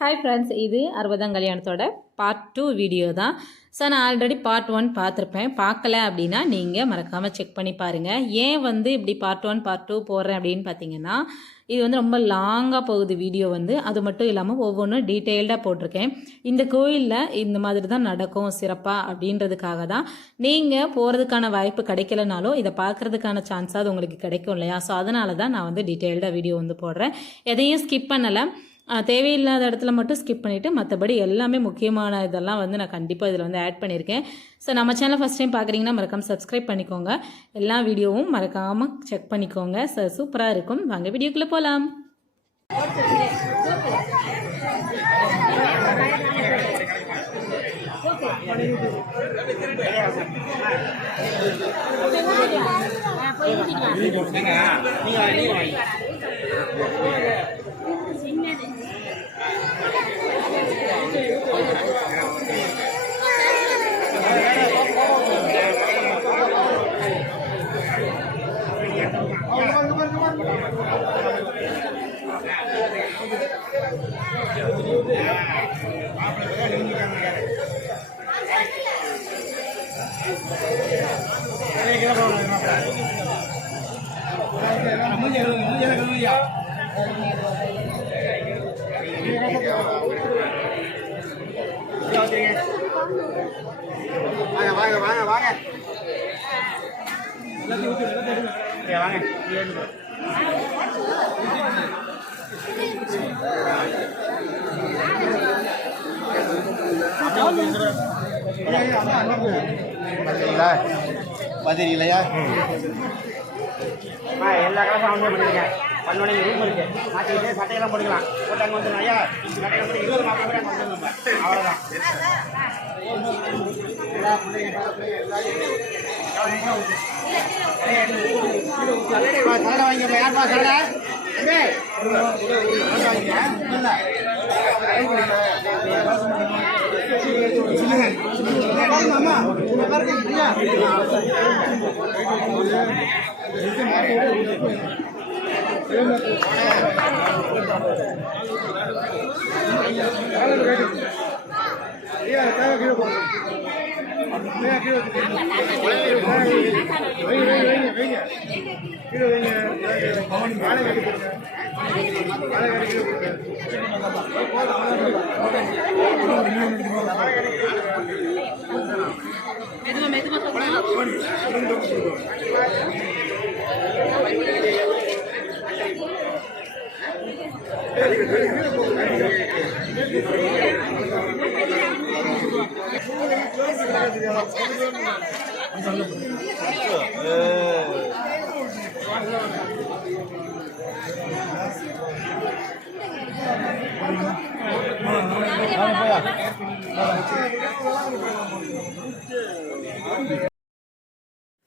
Hi friends, இது 60ஆம் கல்யாணத்தோட part 2 video தான். So நான் ஆல்ரெடி பார்ட் 1 பார்த்துருப்பேன். பார்க்கல அப்படின்னா நீங்கள் மறக்காமல் செக் பண்ணி பாருங்கள். ஏன் இப்படி பார்ட் 1 பார்ட் 2 போடுறேன் அப்படின்னு பார்த்தீங்கன்னா, இது ரொம்ப லாங்காக போகுது வீடியோ. அது மட்டும் இல்லாமல் ஒவ்வொன்றும் டீட்டெயில்டாக போட்டிருக்கேன். இந்த கோயிலில் இந்த மாதிரி தான் நடக்கும் சிறப்பாக அப்படின்றதுக்காக தான். நீங்கள் போகிறதுக்கான வாய்ப்பு கிடைக்கலனாலும் இதை பார்க்குறதுக்கான சான்ஸாவது உங்களுக்கு கிடைக்கும் இல்லையா? ஸோ அதனால தான் நான் டீட்டெயில்டாக வீடியோ போடுறேன். எதையும் ஸ்கிப் பண்ணலை. தேவையில்லாத இடத்துல மட்டும் ஸ்கிப் பண்ணிவிட்டு மற்றபடி எல்லாமே முக்கியமான இதெல்லாம் நான் கண்டிப்பாக இதில் ஆட் பண்ணியிருக்கேன். ஸோ நம்ம சேனல் ஃபஸ்ட் டைம் பார்க்குறீங்கன்னா மறக்காமல் சப்ஸ்கிரைப் பண்ணிக்கோங்க. எல்லா வீடியோவும் மறக்காமல் செக் பண்ணிக்கோங்க. சூப்பராக இருக்கும். வாங்க வீடியோக்குள்ளே போகலாம். வாங்க வாங்க வாங்க வாங்க. பதிரிலையா எல்லா கிளாஸும் அவங்க பண்ணிருங்க. பண்ணோட ரூம் இருக்கு, மாற்றிக்கிட்டு சட்டையெல்லாம் போட்டுக்கலாம். போட்டாங்க வந்துடும் ஐயா, சட்டையை போட்டு 20 மாதம் வந்துடும். அவ்வளோதான். சரடை வாங்கிப்பா. யார்ப்பா சரடை?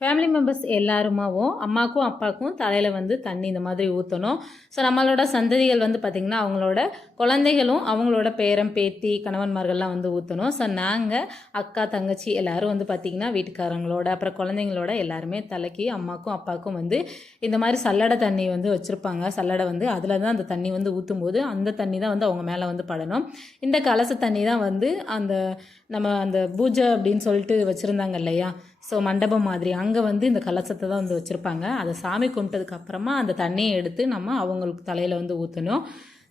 ஃபேமிலி மெம்பர்ஸ் எல்லாருமாவும் அம்மாக்கும் அப்பாவுக்கும் தலையில் தண்ணி இந்த மாதிரி ஊற்றணும். ஸோ நம்மளோட சந்ததிகள் பார்த்திங்கன்னா அவங்களோட குழந்தைகளும் அவங்களோட பேரன் பேத்தி கணவன்மார்கள்லாம் ஊற்றணும். ஸோ நாங்கள் அக்கா தங்கச்சி எல்லோரும் பார்த்திங்கன்னா வீட்டுக்காரங்களோட அப்புறம் குழந்தைங்களோட எல்லாருமே தலைக்கு அம்மாக்கும் அப்பாவுக்கும் இந்த மாதிரி சல்லடை தண்ணி வச்சுருப்பாங்க. சல்லடை அதில் தான் அந்த தண்ணி ஊற்றும் போது அந்த தண்ணி தான் அவங்க மேலே படணும். இந்த கலச தண்ணி தான் அந்த நம்ம அந்த பூஜை அப்படின்னு சொல்லிட்டு வச்சுருந்தாங்க இல்லையா? ஸோ மண்டபம் மாதிரி அங்கே இந்த கலசத்தை தான் வச்சுருப்பாங்க. அதை சாமி கும்பிட்டதுக்கு அப்புறமா அந்த தண்ணியை எடுத்து நம்ம அவங்களுக்கு தலையில் ஊற்றணும்.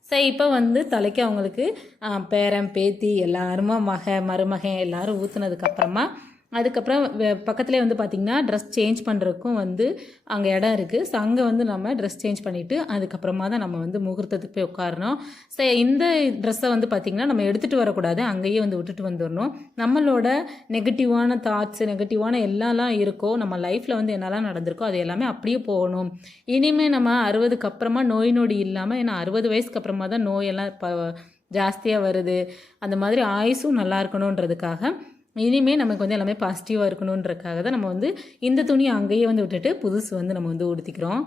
ஸோ இப்போ தலைக்கு அவங்களுக்கு பேரன் பேத்தி எல்லாருமா மருமகன் எல்லோரும் ஊற்றுனதுக்கப்புறமா அதுக்கப்புறம் பக்கத்துலேயே பார்த்திங்கன்னா ட்ரெஸ் சேஞ்ச் பண்ணுறதுக்கும் அங்கே இடம் இருக்குது. ஸோ அங்கே நம்ம ட்ரெஸ் சேஞ்ச் பண்ணிவிட்டு அதுக்கப்புறமா தான் நம்ம முகூர்த்தத்துக்கு போய் உட்காரணும். ஸோ இந்த ட்ரெஸ்ஸை பார்த்திங்கன்னா நம்ம எடுத்துகிட்டு வரக்கூடாது, அங்கேயே விட்டுட்டு வந்துடணும். நம்மளோட நெகட்டிவான தாட்ஸு நெகட்டிவான எல்லாம் இருக்கோ, நம்ம லைஃப்பில் என்னெல்லாம் நடந்திருக்கோ அது எல்லாமே அப்படியே போகணும். இனிமேல் நம்ம 60க்கு அப்புறமா நோய் நொடி இல்லாமல், ஏன்னா 60 வயசுக்கு அப்புறமா தான் நோயெல்லாம் இப்போ ஜாஸ்தியாக வருது. அந்த மாதிரி ஆயுசும் நல்லா இருக்கணுன்றதுக்காக இனிமேல் நமக்கு எல்லாமே பாசிட்டிவாக இருக்கணுன்றதுக்காக தான் நம்ம இந்த துணியை அங்கேயே விட்டுட்டு புதுசு நம்ம உடுத்திக்கிறோம்.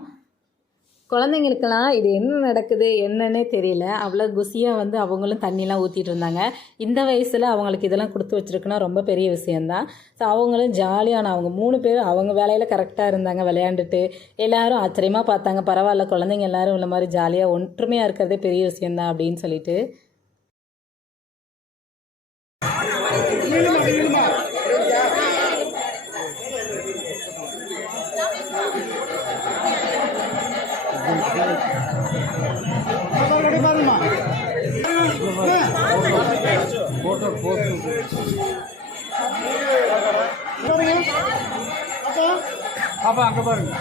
குழந்தைங்களுக்கெல்லாம் இது என்ன நடக்குது என்னன்னே தெரியல. அவ்வளோ குசியாக அவங்களும் தண்ணிலாம் ஊற்றிட்டு இருந்தாங்க. இந்த வயசில் அவங்களுக்கு இதெல்லாம் கொடுத்து வச்சுருக்குன்னா ரொம்ப பெரிய விஷயந்தான். ஸோ அவங்களும் ஜாலியான அவங்க 3 பேர் அவங்க வேலையில் கரெக்டாக இருந்தாங்க, விளையாண்டுட்டு. எல்லோரும் ஆச்சரியமாக பார்த்தாங்க. பரவாயில்ல, குழந்தைங்க எல்லோரும் இந்த மாதிரி ஜாலியாக ஒற்றுமையாக இருக்கிறதே பெரிய விஷயந்தான் அப்படின்னு சொல்லிட்டு. பாப்பா அங்கே பாருங்க.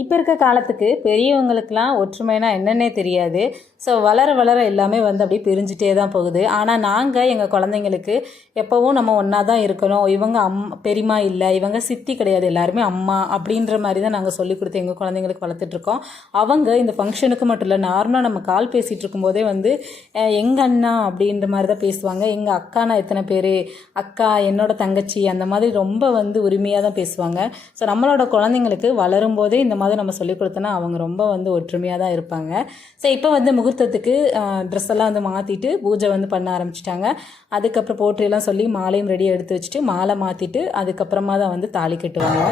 இப்போ இருக்க காலத்துக்கு பெரியவங்களுக்கெலாம் ஒற்றுமைனா என்னன்னே தெரியாது. ஸோ வளர வளர எல்லாமே வந்து அப்படியே பிரிஞ்சுட்டே தான் போகுது. ஆனால் நாங்கள் எங்கள் குழந்தைங்களுக்கு எப்போவும் நம்ம ஒன்றா தான் இருக்கணும், இவங்க பெரியம்மா இல்லை, இவங்க சித்தி கிடையாது, எல்லாருமே அம்மா அப்படின்ற மாதிரி தான் நாங்கள் சொல்லிக் கொடுத்து எங்கள் குழந்தைங்களுக்கு வளர்த்துட்ருக்கோம். அவங்க இந்த ஃபங்க்ஷனுக்கு மட்டும் இல்லை, நார்மலாக நம்ம கால் பேசிகிட்டு இருக்கும்போதே வந்து எங்கள் அண்ணா அப்படின்ற மாதிரி தான் பேசுவாங்க. எங்கள் அக்கானா எத்தனை பேர், அக்கா, என்னோட தங்கச்சி, அந்த மாதிரி ரொம்ப வந்து உரிமையாக தான் பேசுவாங்க. ஸோ நம்மளோட குழந்தைங்களுக்கு வளரும்போதே இந்த மாதிரி நம்ம சொல்லிக் கொடுத்தோன்னா அவங்க ரொம்ப வந்து ஒற்றுமையாக தான் இருப்பாங்க. ஸோ இப்போ வந்து முகூர்த்தத்துக்கு ட்ரெஸ் எல்லாம் வந்து மாற்றிட்டு பூஜை வந்து பண்ண ஆரம்பிச்சிட்டாங்க. அதுக்கப்புறம் போற்றியெல்லாம் சொல்லி மாலையும் ரெடியாக எடுத்து வச்சுட்டு மாலை மாற்றிட்டு அதுக்கப்புறமா தான் வந்து தாலி கட்டுவாங்க.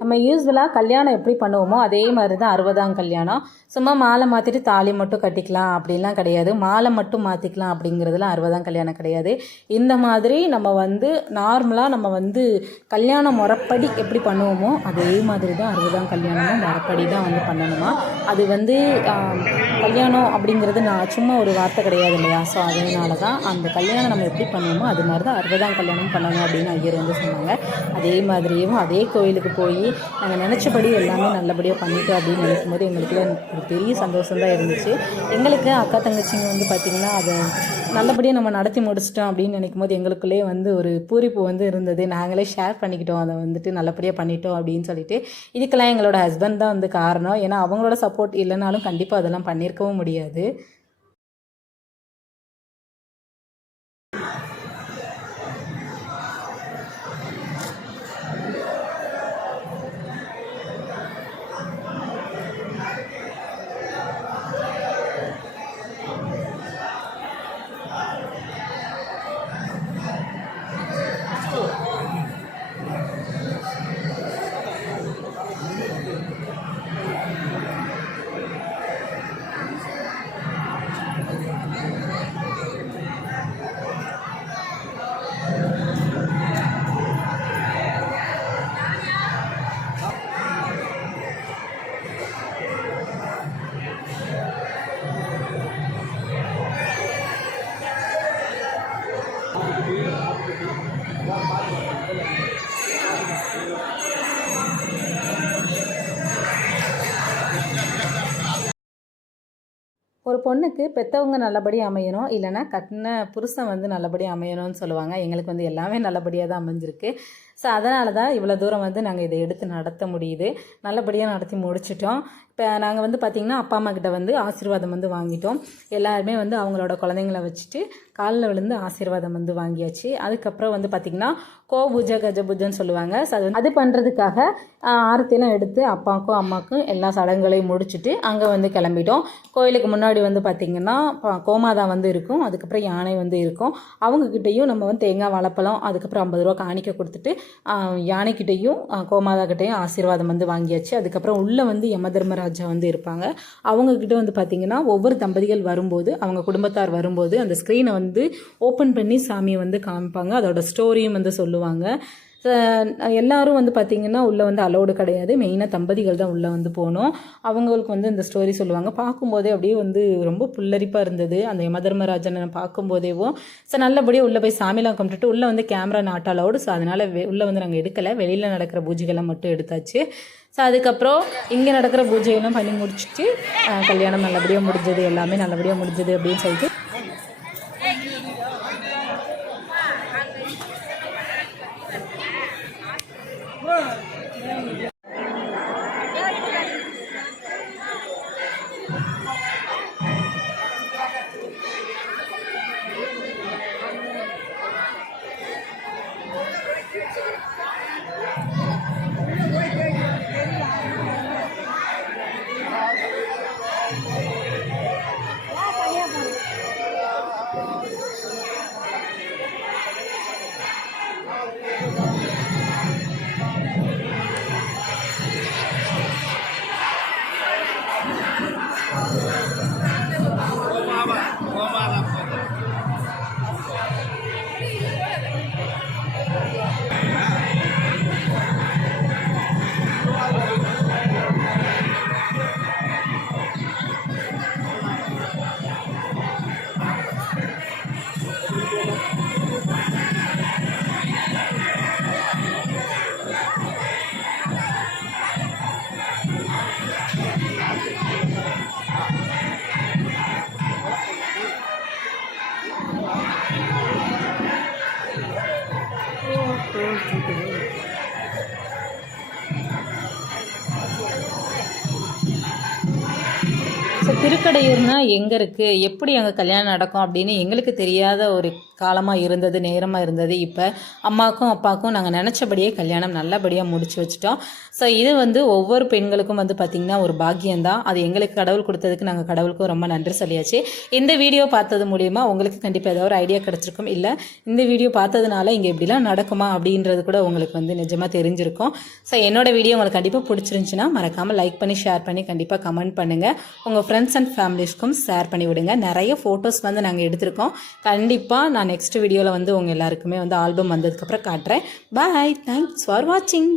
நம்ம யூஸ்வலாக கல்யாணம் எப்படி பண்ணுவோமோ அதே மாதிரி தான் 60ஆம் கல்யாணம். சும்மா மாலை மாற்றிட்டு தாலி மட்டும் கட்டிக்கலாம் அப்படின்லாம் கிடையாது. மாலை மட்டும் மாற்றிக்கலாம் அப்படிங்கிறதுலாம் 60ஆம் கல்யாணம் கிடையாது. இந்த மாதிரி நம்ம வந்து நார்மலாக நம்ம வந்து கல்யாணம் முறைப்படி எப்படி பண்ணுவோமோ அதே மாதிரி தான் 60ஆம் கல்யாணமும் முறைப்படி தான் வந்து பண்ணணுமா. அது வந்து கல்யாணம் அப்படிங்கிறது நான் சும்மா ஒரு வார்த்தை கிடையாது இல்லையா. ஸோ அதனால தான் அந்த கல்யாணம் நம்ம எப்படி பண்ணுவோமோ அது மாதிரி தான் 60ஆம் கல்யாணம் பண்ணணும் அப்படின்னு ஐயர் வந்து சொன்னாங்க. அதே மாதிரியும் அதே கோயிலுக்கு போய் நாங்கள் நினச்சபடி எல்லாமே நல்லபடியாக பண்ணிட்டோம் அப்படின்னு நினைக்கும் போது எங்களுக்குள்ள ஒரு பெரிய சந்தோஷம்தான் இருந்துச்சு. எங்களுக்கு அக்கா தங்கச்சிங்க வந்து பார்த்திங்கன்னா அதை நல்லபடியாக நம்ம நடத்தி முடிச்சிட்டோம் அப்படின்னு நினைக்கும் போது எங்களுக்குள்ளே வந்து ஒரு பூரிப்பு வந்து இருந்தது. நாங்களே ஷேர் பண்ணிக்கிட்டோம், அதை வந்துட்டு நல்லபடியாக பண்ணிட்டோம் அப்படின்னு சொல்லிட்டு. இதுக்கெல்லாம் எங்களோட ஹஸ்பண்ட் தான் வந்து காரணம். ஏன்னா அவங்களோட சப்போர்ட் இல்லைனாலும் கண்டிப்பாக அதெல்லாம் பண்ணியிருக்கவும் முடியாது. ஒரு பொண்ணுக்கு பெற்றவங்க நல்லபடியாக அமையணும், இல்லைனா கட்டின புருஷன் வந்து நல்லபடியாக அமையணும்னு சொல்லுவாங்க. எங்களுக்கு வந்து எல்லாமே நல்லபடியாக தான் அமைஞ்சிருக்கு. ஸோ அதனால தான் இவ்வளோ தூரம் வந்து நாங்கள் இதை எடுத்து நடத்த முடியுது. நல்லபடியாக நடத்தி முடிச்சிட்டோம். இப்போ நாங்கள் வந்து பார்த்திங்கன்னா அப்பா அம்மா கிட்ட வந்து ஆசீர்வாதம் வந்து வாங்கிட்டோம். எல்லாருமே வந்து அவங்களோட குழந்தைங்கள வச்சுட்டு காலில் விழுந்து ஆசீர்வாதம் வந்து வாங்கியாச்சு. அதுக்கப்புறம் வந்து பார்த்திங்கன்னா பூஜை கஜ பூஜைன்னு சொல்லுவாங்க. ஸோ அது பண்ணுறதுக்காக ஆரத்தியெல்லாம் எடுத்து அப்பாவுக்கும் அம்மாவுக்கும் எல்லா சடங்குகளையும் முடிச்சுட்டு அங்கே வந்து கிளம்பிட்டோம். கோயிலுக்கு முன்னாடி வந்து பார்த்திங்கன்னா கோமாதா வந்து இருக்கும், அதுக்கப்புறம் யானை வந்து இருக்கும். அவங்கக்கிட்டையும் நம்ம வந்து தேங்காய் வாழைப்பழம் அதுக்கப்புறம் 50 ரூபா காணிக்க கொடுத்துட்டு யானைக்கிட்டையும் கோமாதா கிட்டையும் ஆசீர்வாதம் வந்து வாங்கியாச்சு. அதுக்கப்புறம் உள்ளே வந்து யமதர்மராஜா வந்து இருப்பாங்க. அவங்கக்கிட்ட வந்து பார்த்திங்கன்னா ஒவ்வொரு தம்பதிகள் வரும்போது அவங்க குடும்பத்தார் வரும்போது அந்த ஸ்க்ரீனை வந்து ஓப்பன் பண்ணி சாமியை வந்து காமிப்பாங்க. அதோட ஸ்டோரியும் வந்து சொல்லுவாங்க. எல்லாரும் வந்து பார்த்திங்கன்னா உள்ளே வந்து அலோடு கிடையாது. மெயினாக தம்பதிகள் தான் உள்ளே வந்து போகணும். அவங்களுக்கு வந்து இந்த ஸ்டோரி சொல்லுவாங்க. பார்க்கும்போதே அப்படியே வந்து ரொம்ப புல்லரிப்பாக இருந்தது அந்த யமதர்மராஜனை பார்க்கும்போதேவும். ஸோ நல்லபடியாக உள்ளே போய் சாமிலாம் கும்பிட்டுட்டு உள்ளே வந்து கேமரா நாட் அலோடு. ஸோ அதனால் உள்ளே வந்து நாங்கள் எடுக்கலை, வெளியில் நடக்கிற பூஜைகளை மட்டும் எடுத்தாச்சு. ஸோ அதுக்கப்புறம் இங்கே நடக்கிற பூஜையெல்லாம் பண்ணி முடிச்சுட்டு கல்யாணம் நல்லபடியாக முடிஞ்சது, எல்லாமே நல்லபடியாக முடிஞ்சது அப்படின்னு சொல்லிட்டு ஸோ திருக்கடையூர்னா எங்கே இருக்குது, எப்படி அங்கே கல்யாணம் நடக்கும் அப்படின்னு எங்களுக்கு தெரியாத ஒரு காலமாக இருந்தது, நேரமாக இருந்தது. இப்போ அம்மாவுக்கும் அப்பாவுக்கும் நாங்கள் நினச்சபடியே கல்யாணம் நல்லபடியாக முடிச்சு வச்சுட்டோம். ஸோ இது வந்து ஒவ்வொரு பெண்களுக்கும் வந்து பார்த்திங்கன்னா ஒரு பாக்கியம்தான். அது எங்களுக்கு கடவுள் கொடுத்ததுக்கு நாங்கள் கடவுளுக்கும் ரொம்ப நன்றி சொல்லியாச்சு. இந்த வீடியோ பார்த்தது மூலிமா உங்களுக்கு கண்டிப்பாக ஏதாவது ஒரு ஐடியா கிடச்சிருக்கும். இல்லை இந்த வீடியோ பார்த்ததுனால இங்கே இப்படிலாம் நடக்குமா அப்படின்றது கூட உங்களுக்கு வந்து நிஜமாக தெரிஞ்சிருக்கும். ஸோ என்னோட வீடியோ உங்களுக்கு கண்டிப்பாக பிடிச்சிருந்துச்சுன்னா மறக்காமல் லைக் பண்ணி ஷேர் பண்ணி கண்டிப்பாக கமெண்ட் பண்ணுங்கள். உங்கள் ஃப்ரெண்ட்ஸ் அண்ட் ஃபேமிலிஸ்க்கும் ஷேர் பண்ணி விடுங்க. நிறைய ஃபோட்டோஸ் வந்து நாங்கள் எடுத்திருக்கோம். கண்டிப்பாக நான் நெக்ஸ்ட் வீடியோவில் வந்து உங்கள் எல்லாருக்குமே வந்து ஆல்பம் வந்ததுக்கப்புறம் காட்டுறேன். பாய், தேங்க்ஸ் ஃபார் வாட்சிங்.